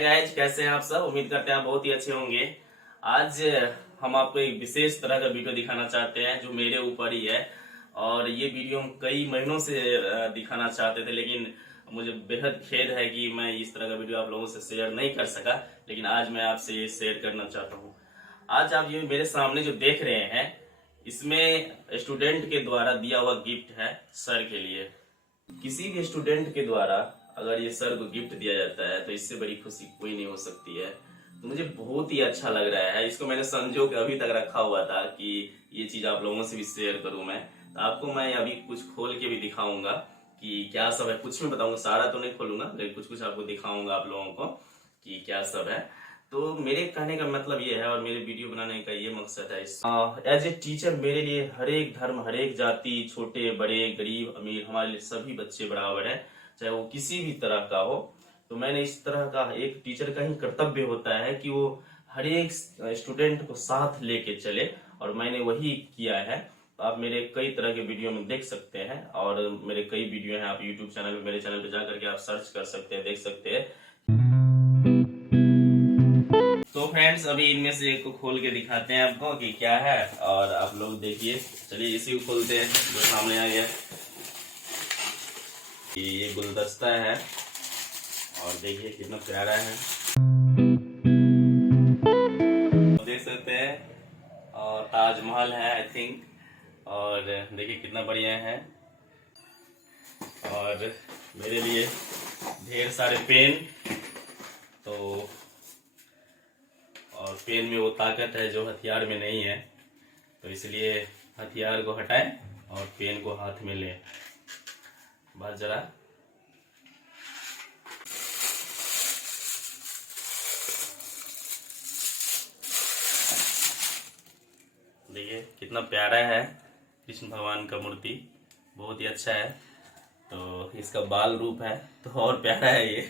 Guys, कैसे हैं आप सब। उम्मीद करते हैं आप बहुत ही अच्छे होंगे। आज हम आपको एक विशेष तरह का वीडियो दिखाना चाहते हैं जो मेरे ऊपर ही है। और ये वीडियो हम कई महीनों से दिखाना चाहते थे, लेकिन मुझे बेहद खेद है कि मैं इस तरह का वीडियो आप लोगों से शेयर नहीं कर सका। लेकिन आज मैं आपसे ये शेयर करना चाहता हूँ। आज आप ये मेरे सामने जो देख रहे हैं, इसमें स्टूडेंट के द्वारा दिया हुआ गिफ्ट है सर के लिए। किसी भी स्टूडेंट के द्वारा अगर ये सर को गिफ्ट दिया जाता है तो इससे बड़ी खुशी कोई नहीं हो सकती है। तो मुझे बहुत ही अच्छा लग रहा है। इसको मैंने संजो के अभी तक रखा हुआ था कि ये चीज आप लोगों से भी शेयर करूं मैं। तो आपको मैं अभी कुछ खोल के भी दिखाऊंगा कि क्या सब है। कुछ में बताऊंगा, सारा तो नहीं खोलूंगा, लेकिन कुछ कुछ आपको दिखाऊंगा आप लोगों को कि क्या सब है। तो मेरे कहने का मतलब ये है और मेरे वीडियो बनाने का ये मकसद है। एज ए टीचर मेरे लिए हर एक धर्म, हर एक जाति, छोटे बड़े, गरीब अमीर, हमारे लिए सभी बच्चे बराबर है, चाहे वो किसी भी तरह का हो। तो मैंने इस तरह का, एक टीचर का ही कर्तव्य होता है कि वो हर एक स्टूडेंट को साथ लेके चले, और मैंने वही किया है। तो आप मेरे कई तरह के वीडियो में देख सकते हैं, और मेरे कई वीडियो हैं, आप यूट्यूब चैनल पे, मेरे चैनल पे जा करके आप सर्च कर सकते हैं, देख सकते हैं। तो फ्रेंड्स, अभी इनमें से एक को खोल के दिखाते हैं आपको कि क्या है, और आप लोग देखिए। चलिए इसी को खोलते हैं जो सामने आ गया। ये गुलदस्ता है और देखिए कितना प्यारा है, देख सकते हैं। और ताजमहल है आई थिंक, और देखिए कितना बढ़िया है। और मेरे लिए ढेर सारे पेन, तो और पेन में वो ताकत है जो हथियार में नहीं है, तो इसलिए हथियार को हटाएं और पेन को हाथ में लें। बस जरा देखिए कितना प्यारा है। कृष्ण भगवान का मूर्ति बहुत ही अच्छा है। तो इसका बाल रूप है तो और प्यारा है ये।